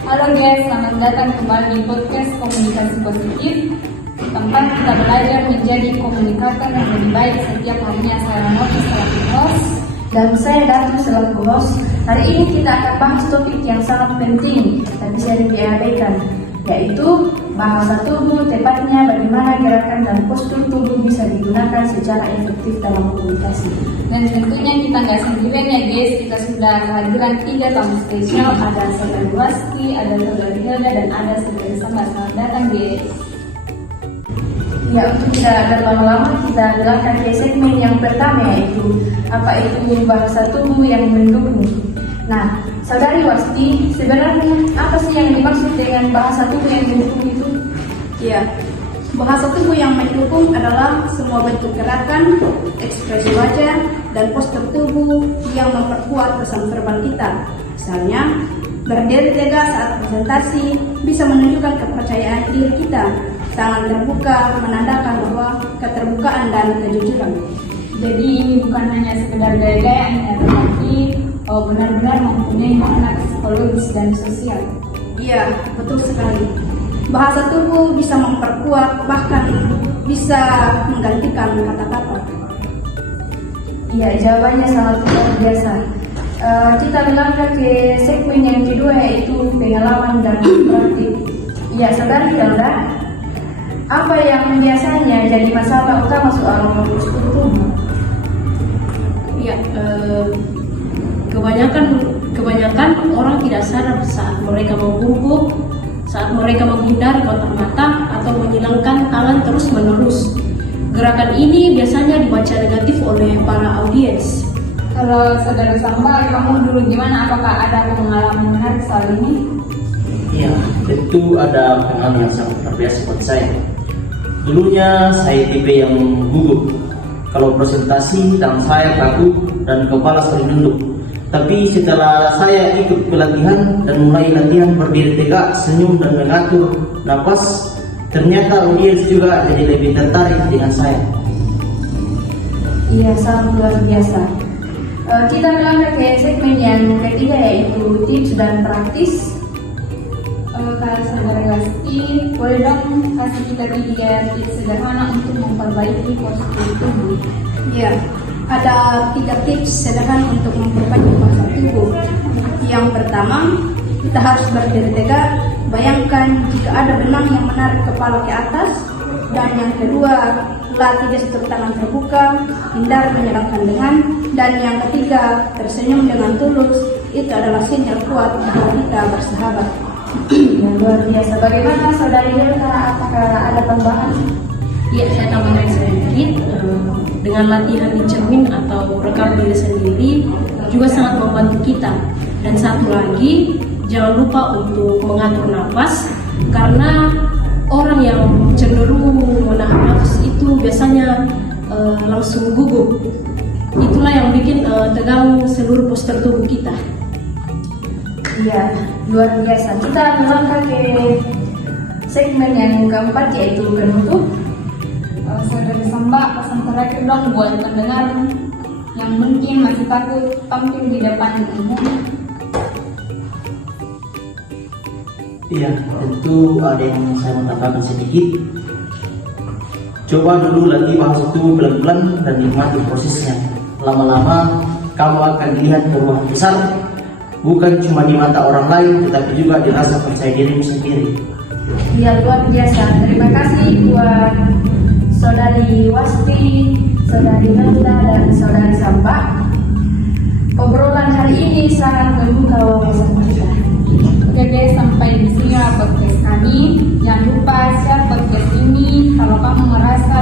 Halo guys, selamat datang kembali di podcast Komunikasi Positif. Tempat kita belajar menjadi komunikator yang lebih baik setiap harinya. Saya Novi selaku host. Dan saya Datu selaku host. Hari ini kita akan bahas topik yang sangat penting tapi sering diabaikan, yaitu bahasa tubuh, tepatnya bagaimana gerakan dan postur tubuh bisa digunakan secara efektif dalam komunikasi. Dan tentunya kita nggak sendirian ya guys, kita sudah kehadiran 3 tamu spesial. Ada saudari Wasti, ada saudari Hilda, dan ada saudari Samba. Selamat datang guys. Ya, untuk tidak berlama-lama kita berangkat ke segmen yang pertama, yaitu apa itu bahasa tubuh yang mendukung. Nah, saudari Wasti, sebenarnya apa sih yang dimaksud dengan bahasa tubuh yang mendukung itu? Ya, bahasa tubuh yang mendukung adalah semua bentuk gerakan, ekspresi wajah, dan postur tubuh yang memperkuat pesan verbal kita. Misalnya, berdiri tegak saat presentasi bisa menunjukkan kepercayaan diri kita. Tangan terbuka menandakan bahwa keterbukaan dan kejujuran. Jadi ini bukan hanya sekedar gaya-gayaan ya, tetapi benar-benar mempunyai makna psikologis dan sosial. Iya, betul sekali. Bahasa tubuh bisa memperkuat, bahkan bisa menggantikan kata-kata. Iya, jawabannya sangat luar biasa. Kita melangkah ke segmen yang kedua, yaitu pengalaman dan praktik. Iya, saudari Hilda, apa yang biasanya jadi masalah utama soal postur tubuh? Ya, kebanyakan orang tidak sadar saat mereka membungkuk, saat mereka menghindar kontak mata atau menyilangkan tangan terus-menerus. Gerakan ini biasanya dibaca negatif oleh para audiens. Kalau saudara Samba, kamu dulu gimana? Apakah ada pengalaman menarik soal ini? Iya, tentu ada pengalaman yang sangat luar biasa buat saya. Dulunya saya tipe yang gugup. Kalau presentasi, tangan saya kaku dan kepala sering nunduk. Tapi setelah saya ikut pelatihan dan mulai latihan berdiri tegak, senyum dan mengatur napas, ternyata audiens juga jadi lebih tertarik dengan saya. Iya, sangat luar biasa. Kita melangkah ke segmen yang ketiga, yaitu tips dan praktis. Kalau saudara Wasti, boleh dong kasih kita 3 tips sederhana untuk memperbaiki postur tubuh. Ya, ada 3 tips sederhana untuk memperbaiki bahasa tubuh. Yang pertama, kita harus berdiri tegak. Bayangkan jika ada benang yang menarik kepala ke atas. Dan yang kedua, latih gestur tangan terbuka, hindar menyerangkan dengan. Dan yang ketiga, tersenyum dengan tulus. Itu adalah sinyal kuat bahwa kita bersahabat. Yang luar biasa. Bagaimana saudari Hilda? Apakah ada tambahan? Ya, saya tambahkan sedikit. Dengan latihan di cermin atau rekam diri sendiri juga sangat membantu kita. Dan satu lagi, jangan lupa untuk mengatur nafas, karena orang yang cenderung menahan nafas itu biasanya langsung gugup. Itulah yang bikin tegang seluruh postur tubuh kita. Iya, luar biasa. Kita melangkah ke segmen yang keempat, yaitu penutup. Saudara Samba, pesan terakhir dong buat pendengar yang mungkin masih takut tampil di depan umum. Iya, tentu ada yang saya mau tambahkan sedikit. Coba dulu latih bahasa tubuh pelan-pelan dan nikmati prosesnya. Lama-lama kamu akan dilihat perubahan besar, bukan cuma di mata orang lain, tetapi juga di rasa percaya dirimu sendiri. Iya, luar biasa. Terima kasih buat saudari Wasti, saudari Hilda, dan saudari Samba. Obrolan hari ini sangat membuka wawasan kita. Oke guys, sampai di sini podcast kami. Jangan lupa share podcast ini kalau kamu merasa